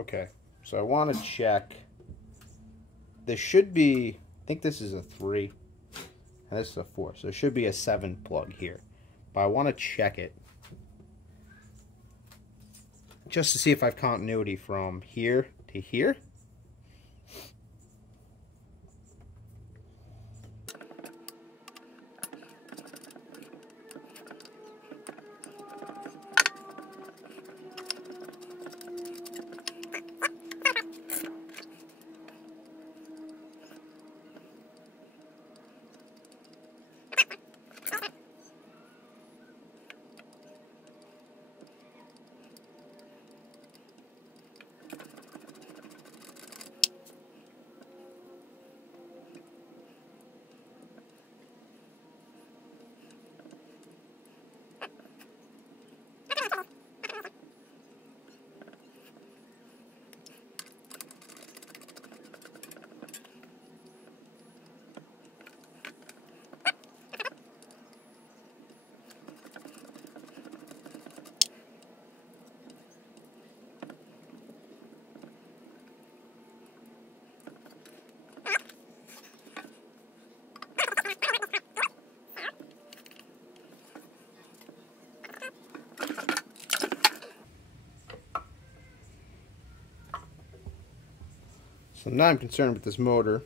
Okay, so I want to check. There should be, I think this is a 3, and this is a 4, so there should be a 7 plug here. But I want to check it just to see if I have continuity from here to here. So now I'm concerned with this motor.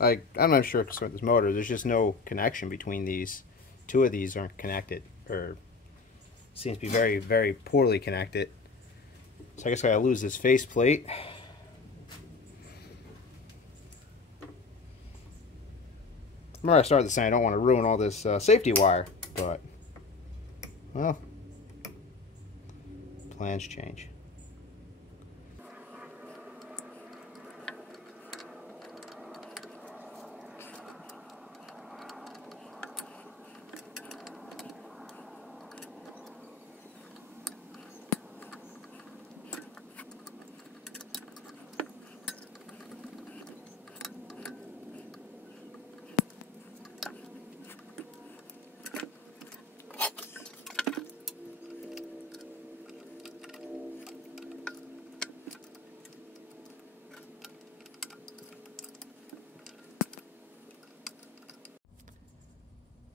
I'm not sure what's with this motor. There's just no connection between these. 2 of these aren't connected, or seems to be very, very poorly connected. So I guess I gotta lose this faceplate. Remember I started this saying I don't want to ruin all this safety wire, but, well, plans change.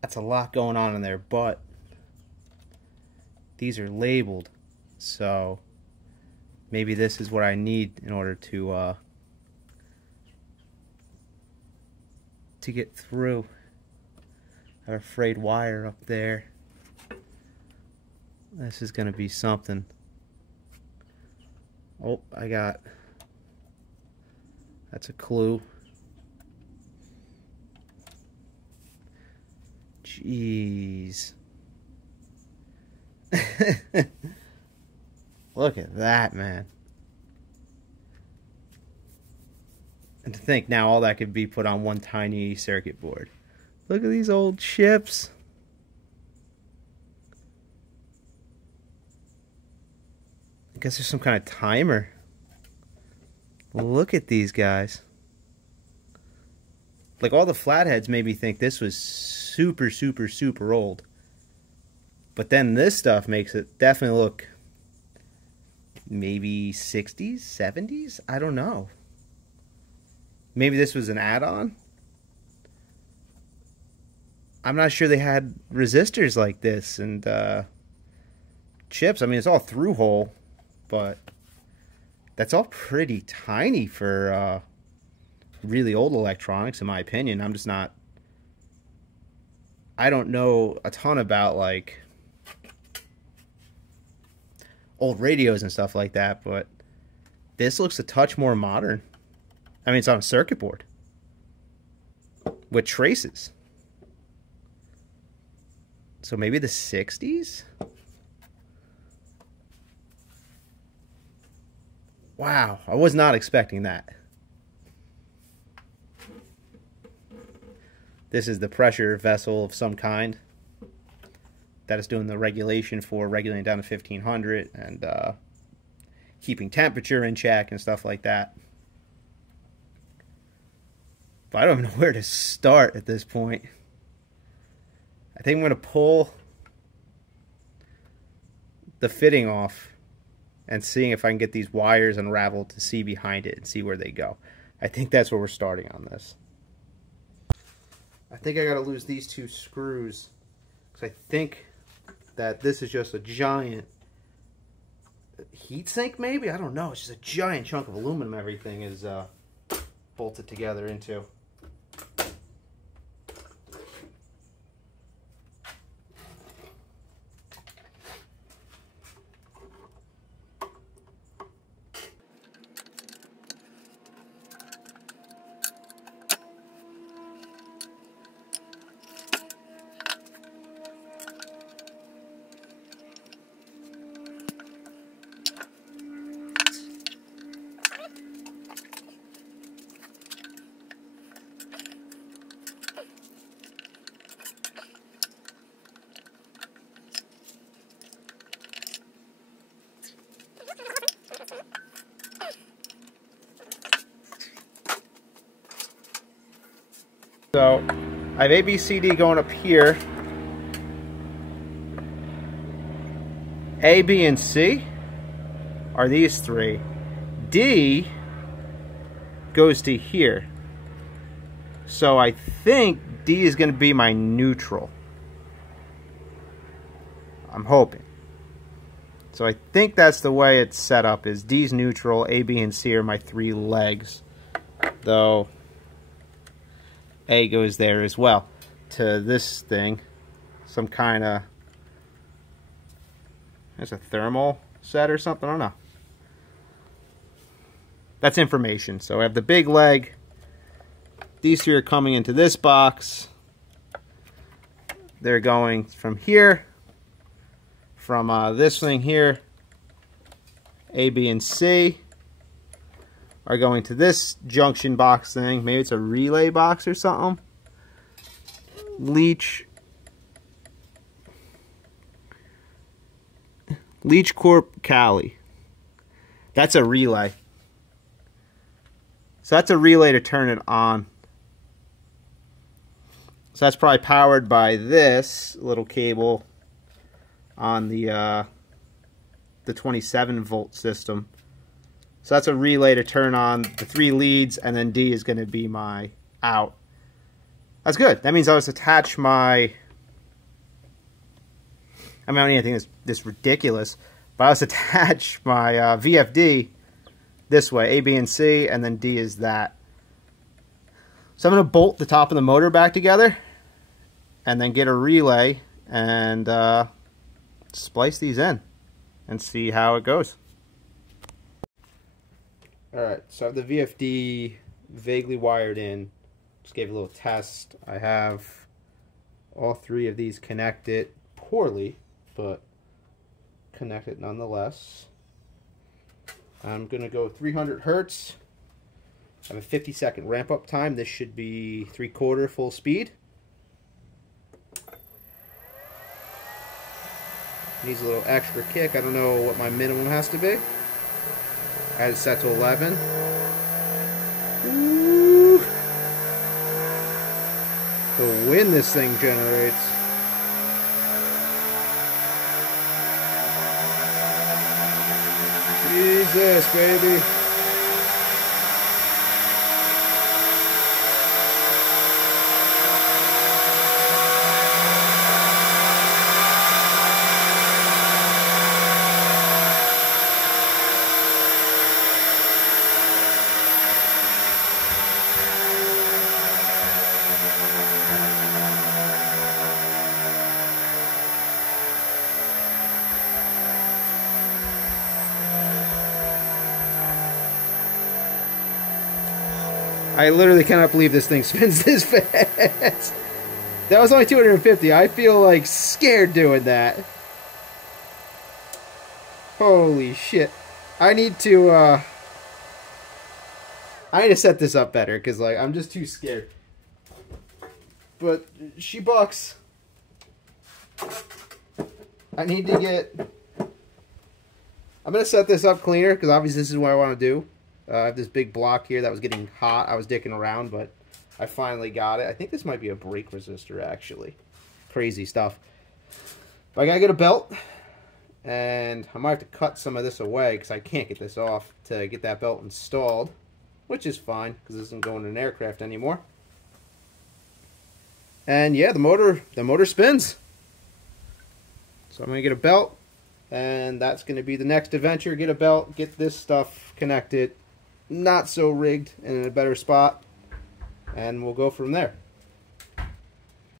That's a lot going on in there, but these are labeled, so maybe this is what I need in order to get through. I have a frayed wire up there. This is gonna be something. Oh, that's a clue. Jeez. Look at that, man. And to think now all that could be put on one tiny circuit board. Look at these old chips. I guess there's some kind of timer. Look at these guys. Like, all the flatheads made me think this was super, super, super old. But then this stuff makes it definitely look maybe 60s, 70s? I don't know. Maybe this was an add-on? I'm not sure they had resistors like this and chips. I mean, it's all through hole, but that's all pretty tiny for really old electronics, in my opinion. I'm just not... I don't know a ton about, like, old radios and stuff like that, but this looks a touch more modern. I mean, it's on a circuit board with traces. So maybe the 60s? Wow, I was not expecting that. This is the pressure vessel of some kind that is doing the regulation for regulating down to 1500 and keeping temperature in check and stuff like that. But I don't even know where to start at this point. I think I'm going to pull the fitting off and seeing if I can get these wires unraveled to see behind it and see where they go. I think that's where we're starting on this. I think I got to lose these 2 screws because I think that this is just a giant heat sink, maybe? I don't know. It's just a giant chunk of aluminum everything is bolted together into. So I have A, B, C, D going up here. A, B, and C are these 3. D goes to here. So I think D is going to be my neutral. I'm hoping. So I think that's the way it's set up, is D's neutral, A, B, and C are my 3 legs. Though A goes there as well to this thing. Some kind of, there's a thermal set or something, I don't know. That's information. So I have the big leg. These 3 are coming into this box. They're going from here, from this thing here. A, B, and C are going to this junction box thing. Maybe it's a relay box or something. Leech Corp Cali. That's a relay. So that's a relay to turn it on. So that's probably powered by this little cable on the 27 volt system. So that's a relay to turn on the 3 leads, and then D is going to be my out. That's good. That means I'll just attach my, I mean, I don't need anything this ridiculous, but I'll just attach my VFD this way, A, B, and C, and then D is that. So I'm going to bolt the top of the motor back together, and then get a relay, and splice these in, and see how it goes. Alright, so I have the VFD vaguely wired in. Just gave a little test. I have all 3 of these connected poorly, but connected nonetheless. I'm going to go 300 hertz. I have a 50-second ramp up time. This should be 3/4 full speed. Needs a little extra kick. I don't know what my minimum has to be. I had it set to 11. Ooh. The wind this thing generates. Jesus, baby. I literally cannot believe this thing spins this fast. That was only 250. I feel like scared doing that. Holy shit. I need to set this up better, because like I'm just too scared. But she bucks. I need to get, I'm gonna set this up cleaner, because obviously this is what I want to do. I have this big block here that was getting hot. I was dicking around, but I finally got it. I think this might be a brake resistor, actually. Crazy stuff. But I gotta get a belt And I might have to cut some of this away because I can't get this off to get that belt installed, which is fine because this isn't going in an aircraft anymore. And yeah, the motor spins. So I'm going to get a belt, and that's going to be the next adventure. Get a belt, get this stuff connected, not so rigged, and in a better spot, and we'll go from there.